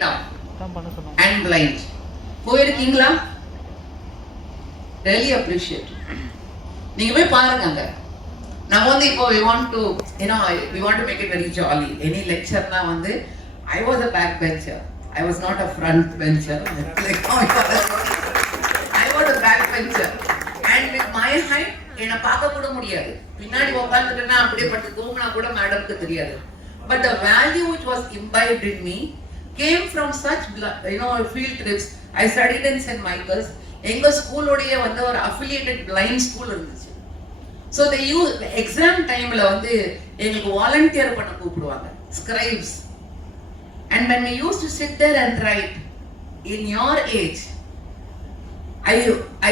and blind. போயிருக்கீங்களா? Really appreciate. நீங்க போய் பாருங்க அங்க. நான் வந்து இப்போ we want to make it very jolly. Any lecture na வந்து I was a back bencher. I was not a front bencher. I was a back bencher. And with my height என்ன பார்க்க கூட முடியாது. பின்னாடி உட்கார்ந்துட்டேன்னா அப்படியே பட்டு தூங்கினா கூட மேடம்க்கு தெரியாது. But the value which was imbibed in me came from such field trips. I studied in St. Michael's. எங்க ஸ்கூலோடைய வந்து ஒரு affiliated blind school இருந்துச்சு. So they use exam timeல வந்து எங்களுக்கு volunteer பண்ண கூப்பிடுவாங்க, scribes. And when we used to sit there and write, in your age,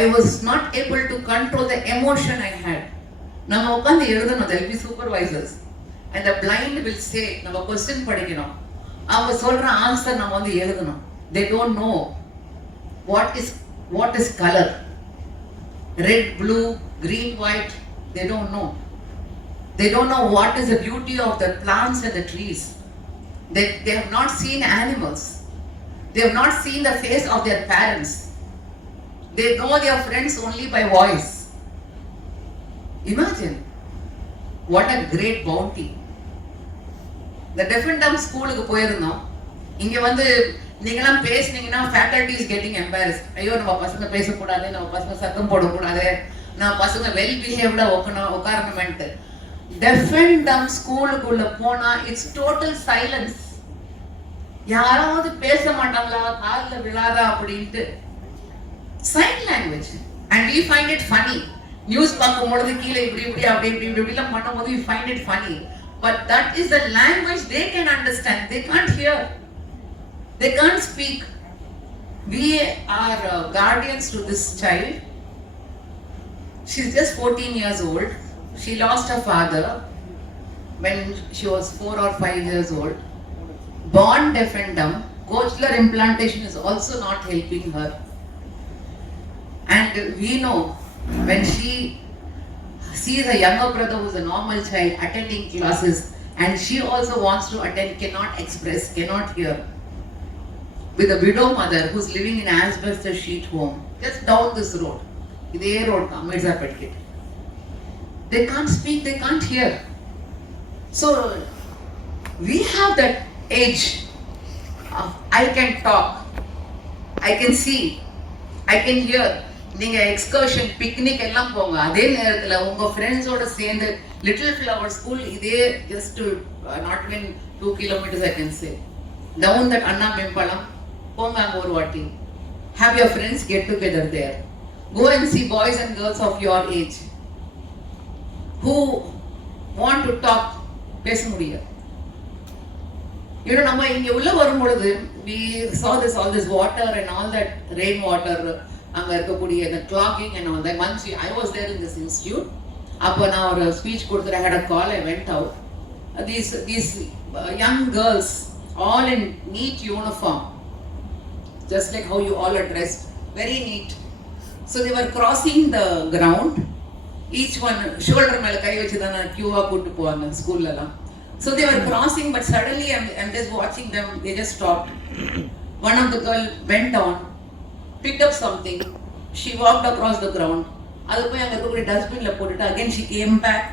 I was not able to control the emotion I had. நம்ம உட்கார்ந்து எழுதணும், there will be supervisors. And the blind will say, நம்ம question படிக்கணும், அவங்க சொல்ற answer நம்ம வந்து எழுதணும். They don't know what is color, red, blue, green, white. They don't know. They don't know what is the beauty of the plants and the trees. They have not seen animals. They have not seen the face of their parents. They know their friends only by voice. Imagine what a great bounty. The deaf and dumb school க்கு போயிருந்தோம். இங்க வந்து நீங்கலாம் பேசுனீங்கன்னா faculty is getting embarrassed. ஐயோ நம்ம பசங்க பேசக்கூடாது, நம்ம பசங்க சத்தம் போடக்கூடாது, நம்ம பசங்க வெல் பிஹேவ்டா உட்காரணும்ட்டு. Deaf and dumb ஸ்கூலுக்குள்ள போனா இட்ஸ் டோட்டல் சைலன்ஸ். யாராவது பேச மாட்டாங்களா, கால்ல விழாதா அப்படின்ட்டு. Sign language. And we find it funny. News பார்க்கும்போது கீழே இப்படி அப்படிலாம் பண்ணும்போது we find it funny. But that is the language they can understand. They can't hear. They can't speak. We are guardians to this child. She's just 14 years old. She lost her father when she was 4 or 5 years old. Born deaf and dumb. Cochlear implantation is also not helping her. And we know when she sees a younger brother who's a normal child attending classes and she also wants to attend, cannot express, cannot hear. With a widow mother who's living in asbestos sheet home just down this road. Idhe road ka Mirzapet. They can't speak, they can't hear. So we have that age of I can talk, I can see, I can hear. நீங்க excursion picnic எல்லாம் போங்க, அதே நேரத்துல உங்க ஃப்ரெண்ட்ஸோட சேர்ந்து little flower school இதே just not in 2 kilometers I can say down that Anna Mempalam போங்க அங்க ஒரு வாட்டி. Have your friends get together there. Go and see boys and girls of your age who want to talk. பேச முடியாது. நம்ம இங்க உள்ள வரும்பொழுது we saw all this water and all that rain water, அங்க இருக்கக்கூடிய the clogging and all that. Once I was there in this institute. அப்போ நான் ஒரு ஸ்பீச் கொடுத்துட்டு I had a call, I went out. These young girls all in neat uniform, just like how you all are dressed, very neat. So they were crossing the ground, each one shoulder மேல கை வச்சு தான் queue-ஆ கூட்டி போவாங்க ஸ்கூல்ல எல்லாம். So they were crossing, but suddenly I'm just watching them. They just stopped. One of the girl went on, picked up something. She walked across the ground. அது போய் அங்க இருக்கக்கூடிய டஸ்ட்பின்ல போட்டுட்டு again she came back,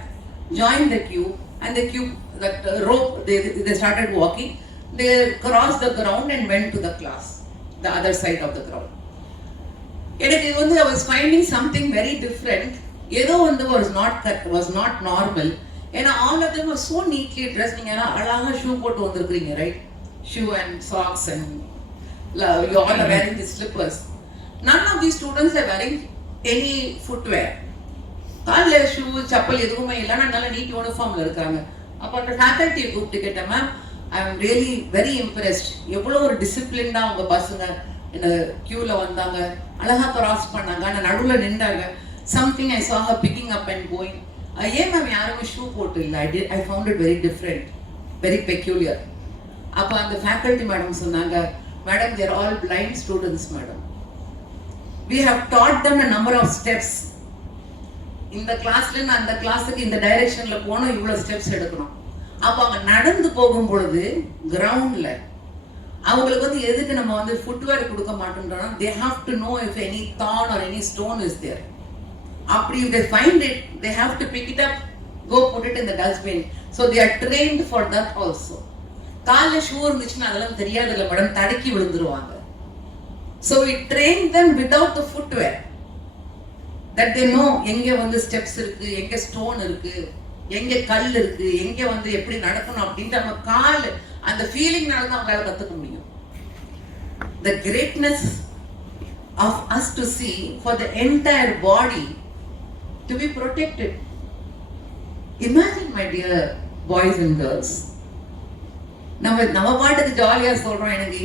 joined the queue, and the queue, that rope, they started walking. They crossed the ground and went to the class, the other side of the ground. எனக்கு வந்து I was finding something very different. ஏதோ வந்து was not normal. ஏன்னா all of them were so neatly dressed. நீங்க அழகா shoe போட்டு வந்திருக்கீங்க, right? Shoe and socks, and you all are wearing the slippers. None of these students are wearing any footwear. கால்ல shoe chappal எதுவுமே இல்லைன்னா நல்ல NEET யூனிஃபார்ம்ல இருக்காங்க. அப்போ அந்த ஃபேக்கல்ட்டியை கூப்பிட்டு கேட்டேன், ma'am I am really very impressed. எவ்வளோ ஒரு டிசிப்ளின்டா அவங்க பசங்க இந்த கியூல வந்தாங்க, அழகா கிராஸ் பண்ணாங்க, ஆனால் நடுவில் நின்றாங்க. Something I saw her picking up and going. ஏன் மேம் யாருமே ஷூ போட்டு இல்லை? I found it very different, very peculiar. அப்போ அந்த ஃபேக்கல்ட்டி மேடம் சொன்னாங்க, madam they are all blind students madam. We have taught them a number of steps. இந்த கிளாஸ்ல இருந்து அந்த கிளாஸுக்கு இந்த டைரக்ஷன்ல போனோம், இவ்வளவு ஸ்டெப்ஸ் எடுக்கணும். அப்போ அவங்க நடந்து போகும் பொழுது கிரவுண்ட்ல அவங்களுக்கு வந்து எதுக்கு நம்ம வந்து ஃபுட்வேர் கொடுக்க மாட்டோம்னா they have to know if any thorn or any stone is there. அப்படி if they find it, they have to pick it up, go put it in the dustbin. So they are trained for that also. கால்ல shoe இருந்துச்சுன்னா அதெல்லாம் தெரியாதுல்ல madam, தடக்கி விழுந்துருவாங்க. So we train them without the footwear, that they know எங்க வந்து steps இருக்கு, எங்க stone இருக்கு, எங்க கல் இருக்கு, எங்க வந்து எப்படி நடக்கணும் அப்படின்ட்டு நம்ம கால் அந்த ஃபீலிங்னால தான் அவங்களால கத்துக்க முடியும். The greatness of us to see for the entire body to be protected. Imagine, my dear boys and girls, நம்ம பாட்டுக்கு ஜாலியா சொல்றோம், எனக்கு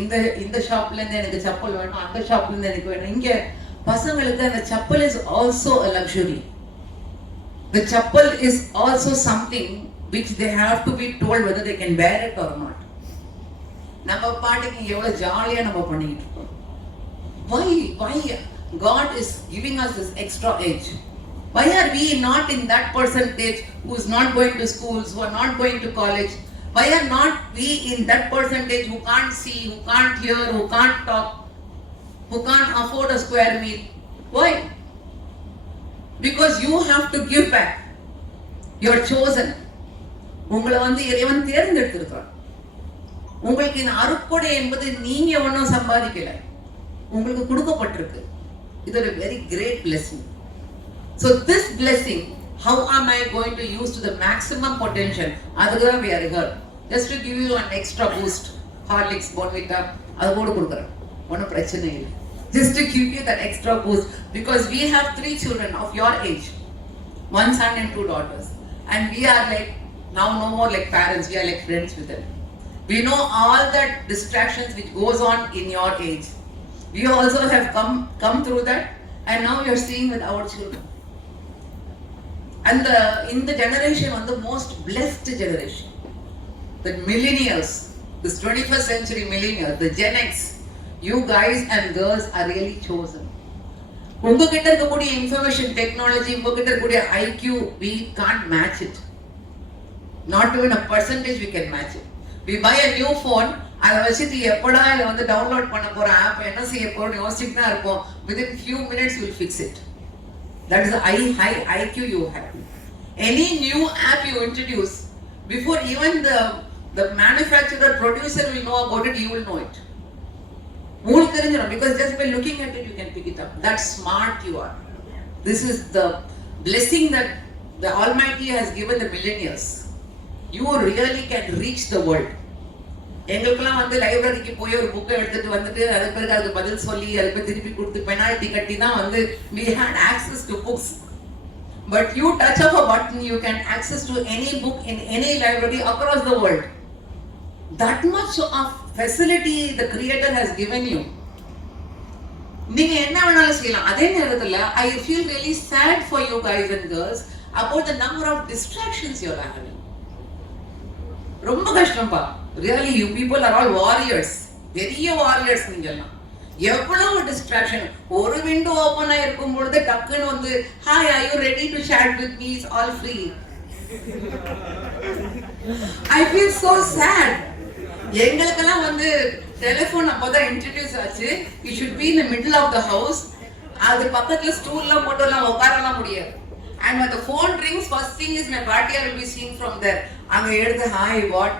இந்த ஷாப்ல இருந்து எனக்கு செப்பல் வேணும், அந்த ஷாப்ல இருந்து எனக்கு வேணும். இங்க பசங்களுக்கு அந்த chappal is also a luxury. The chappal is also something which they have to be told whether they can wear it or not. நம்ம பாட்டுக்கு எவ்வளவு ஜாலியா நம்ம பண்ணிட்டு இருக்கோம். Why God is giving us this extra age? Why are we not in that percentage who is not going to schools, who are not going to college? Why are not we in that percentage who can't see, who can't hear, who can't talk, who can't afford a square meal? Why? Because you have to give back. You are chosen. உங்களை வந்து இறைவன் தேர்ந்தெடுத்திருக்கிறார். உங்களுக்கு இந்த அருட்கொடை என்பது நீங்க ஒன்றும் சம்பாதிக்கல, உங்களுக்கு கொடுக்கப்பட்டிருக்கு. இது ஒரு very great blessing. So this blessing, how am I going to use to the maximum potential? அதுதான் we are here. Just to give you an extra boost, Horlicks, Bonvita, அது கூட கொடுக்குறேன், ஒன்றும் பிரச்சனை இல்லை. Just to give you that extra boost, because we have 3 children of your age, 1 son and 2 daughters, and we are like now no more like parents, we are like friends with them. We know all that distractions which goes on in your age. We also have come through that, and now we are seeing with our children. And in the generation, one the most blessed generation, the millennials, this 21st century millennials, the Gen X, you guys and girls are really chosen. உங்ககிட்ட இருக்கக்கூடிய information technology, உங்ககிட்ட இருக்கக்கூடிய IQ, we can't match it. Not even a percentage we can match it. We buy a new phone, அதை வச்சுட்டு எப்படா இதை வந்து download பண்ண போற ஆப், என்ன செய்ய போறோம்னு யோசிச்சுட்டு தான் இருப்போம். Within few minutes you will fix it. That is the high IQ you have. Any new app you introduce, before even the manufacturer, producer will know about it, you will know it. உங்களுக்கு தெரிஞ்சிடும், because just by looking at it you can pick it up. That's smart you are. This is the blessing that the Almighty has given the millennials. You really can reach the world. எங்களுக்கெல்லாம் வந்து லைப்ரரிக்கு போய் ஒரு புக்கை எடுத்துட்டு வந்துட்டு அதுக்கு பிறகு அதுக்கு பதில் சொல்லி அதுக்கு திருப்பி கொடுத்து பெனால்டி கட்டி தான் வந்து we had access to books. But you touch of a button, you can access to any book in any library across the world. That much of facility the Creator has given you. நீங்க என்ன வேணாலும் செய்யலாம். அதே நேரத்துல I feel really sad for you guys and girls about the number of distractions you are having. ரொம்ப கஷ்டம்பா. Really, you people are all warriors. பெரிய warriors நீங்கெல்லாம். எவ்வளவு distraction. ஒரு விண்டோ ஓபன் ஆயிருக்கும் பொழுது டக்குன்னு வந்து hi, are you ready to chat with me? It's all free. I feel so sad. எங்களுக்கெல்லாம் வந்து டெலிஃபோன் அப்போதான் இன்ட்ரடியூஸ் ஆச்சு. You should be in the middle of the house. அது பக்கத்துல ஸ்டூல்லாம் போட்டுலாம் உட்காரலாம் முடியாது. And when the phone rings, first thing is my bhatia will be seeing from there. அங்க எடுத்து hi, what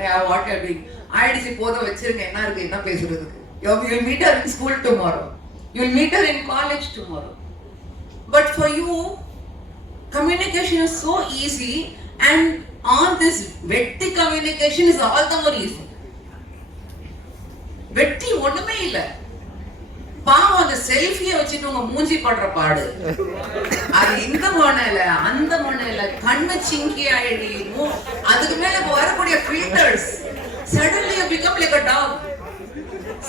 are doing? ஆயிடுச்சு போதும் வச்சிருங்க, என்ன இருக்கு என்ன பேசுறதுக்கு. You will meet her in school tomorrow. You will meet her in college tomorrow. But for you, communication is so easy, and all this வெட்டி communication is all the more easy. வெட்டி ஒண்ணுமே இல்ல. பாவம் அந்த செல்ஃபியை வச்சுட்டு உங்க மூஞ்சி படுற பாடு, அது இந்த மொனையில அந்த மொனையில கண்ணு சிங்கி ஆயிடுமோ, அதுக்கு மேல வரக்கூடிய filters. Suddenly you become like a dog.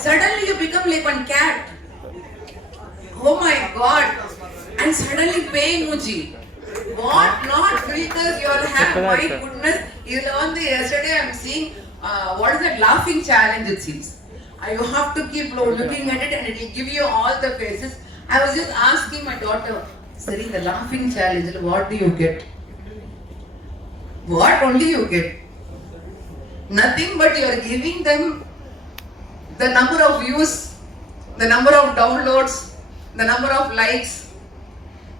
Suddenly you become like one cat. Oh my God. And suddenly paying muji. What not filters you all have? My goodness. Yesterday I am seeing what is that laughing challenge it seems. You have to keep looking at it and it will give you all the faces. I was just asking my daughter, Sari, the laughing challenge, what do you get? What only you get? Nothing, but you are giving them the number of views, the number of downloads, the number of likes.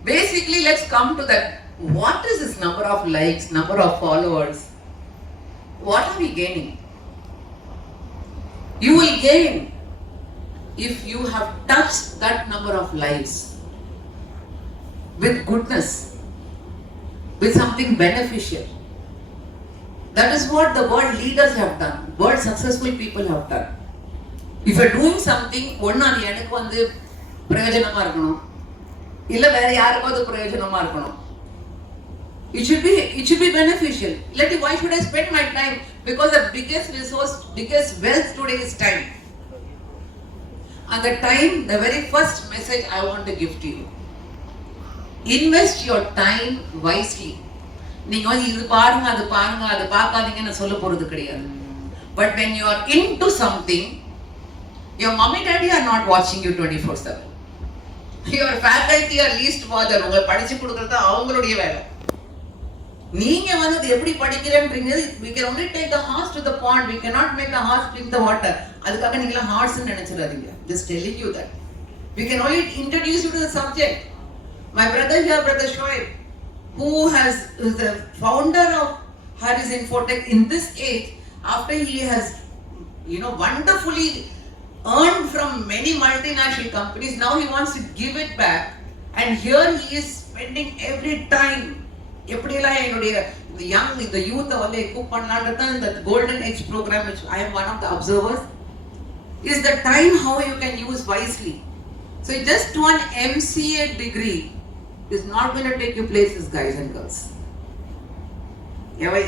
Basically, let's come to that. What is this number of likes, number of followers? What are we gaining? You will gain if you have touched that number of lives with goodness, with something beneficial. That is what the world leaders have done, world successful people have done. If you are doing something, ஒண்ணு அது எனக்கு வந்து பிரயோஜனமா இருக்கணும், இல்ல வேற யாருக்கும் அது பிரயோஜனமா இருக்கணும். It should be beneficial. Why should I spend my time? Because the biggest resource, biggest wealth today is time. And the time, the very first message I want to give to you. Invest your time wisely. நீங்க வந்து இது பாருங்க அது பார்க்காதீங்கன்னு சொல்ல போறது கிடையாது. But when you are into something, your mommy daddy are not watching you 24/7. Your faculty are least bother. உங்க படிச்சு கொடுக்கறது அவங்களுடைய வேலை. நீங்க வந்து அது எப்படி படிக்கிறேன்றீங்க. We can only take the horse to the pond. We cannot make the horse drink the water. அதுக்காக நீங்க hours நினைச்சிடாதீங்க. Just telling you that. We can only introduce you to the subject. My brother here, brother Shoaib, who is the founder of Harris Infotech in this age, after he has wonderfully earned from many multinational companies, now he wants to give it back, and here he is spending every time எப்படிலாம் என்னுடைய the youth வந்து equip பண்ணலாம்ன்றது இந்த golden age program, which I am one of the observers, is the time how you can use wisely. So just one MCA degree is not going to take you places, guys and girls.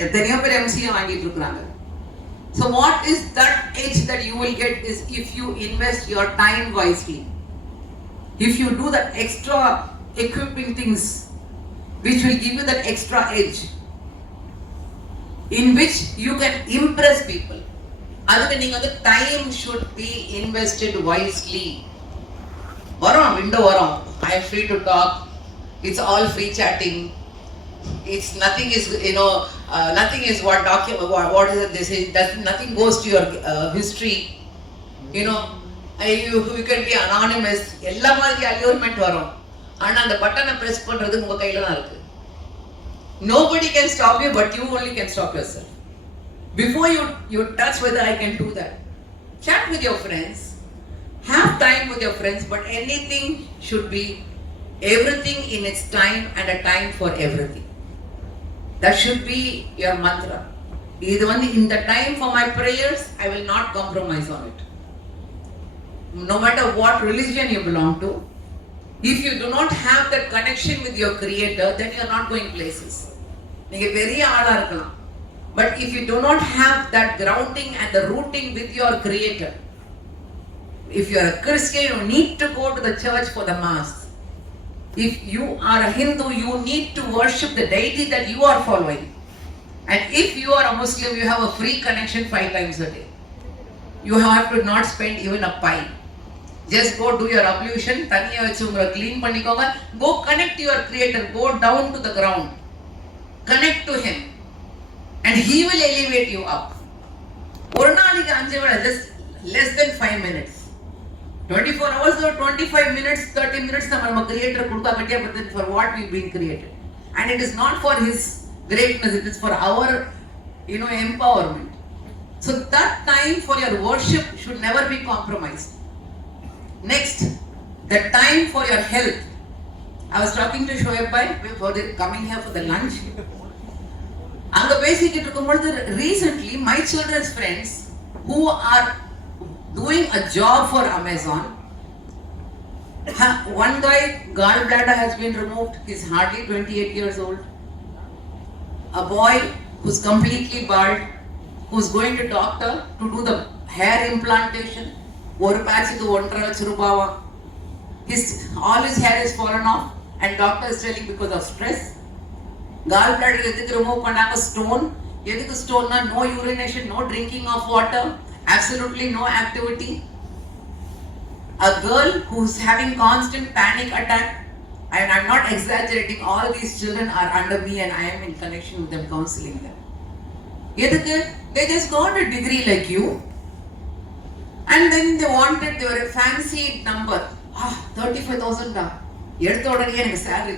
எத்தனையோ பேர் MCA வாங்கிட்டு இருக்காங்க. So what is that edge that you will get is if you invest your time wisely. If you do that extra equipping things which will give you that extra edge in which you can impress people. அதுக்கு நீங்க வந்து time should be invested wisely. வரோம் window வரோம். I am free to talk. It's all free chatting. It's nothing is nothing is what is it they say, nothing goes to your history. You can be anonymous. எல்லா மாதிரி allurement வரும். ஆனா அந்த பட்டனை press பண்றது உங்க கையில தான் இருக்கு. Nobody can stop you, but you only can stop yourself. Before you touch whether I can do that, chat with your friends, have time with your friends, but anything should be everything in its time and a time for everything. That should be your mantra. இது வந்து in the time for my prayers, I will not compromise on it. No matter what religion you belong to, if you do not have that connection with your creator, then you are not going places. நீங்க பெரிய ஆளா இருக்கலாம், but if you do not have that grounding and the rooting with your creator, if you are a Christian, you need to go to the church for the mass. If you are a Hindu, you need to worship the deity that you are following. And if you are a Muslim, you have a free connection 5 times a day. You have to not spend even a pie. Just go do your ablution, தண்ணியை வச்சு உங்களை clean பண்ணிக்கோங்க. Go connect to your creator. Go down to the ground. Connect to him. And he will elevate you up. ஒரு நாளைக்கு 5 minutes, just less than 5 minutes. 24 hours or 25 minutes, 30 minutes நம்ம creator கொடுத்தா கட்டியா பத்தி for what we've been created. And it is not for his greatness, it is for our empowerment. So that time for your worship should never be compromised. Next, the time for your health. I was talking to Shoaib bhai before coming here for the lunch. அங்க பேசிக்கிட்டு இருக்கும்போது recently my children's friends who are doing a job for Amazon, one guy gallbladder has been removed, he's hardly 28 years old. A boy who's completely bald, who's going to doctor to do the hair implantation. ஒரு பேட்சுக்கு 1.5 லட்சம் ரூபாவா. All his hair is fallen off and doctor is telling because of stress. Gallbladder எதுக்கு remove பண்ணாங்க? Stone. எதுக்கு stoneனா no urination, no drinking of water, absolutely no activity. A girl who's having constant panic attack, and I'm not exaggerating, all these children are under me and I am in connection with them, counseling them. எதுக்கு? They just got a degree like you And then they wanted their fancy number. 35,000 எடுத்த உடனே எனக்கு salary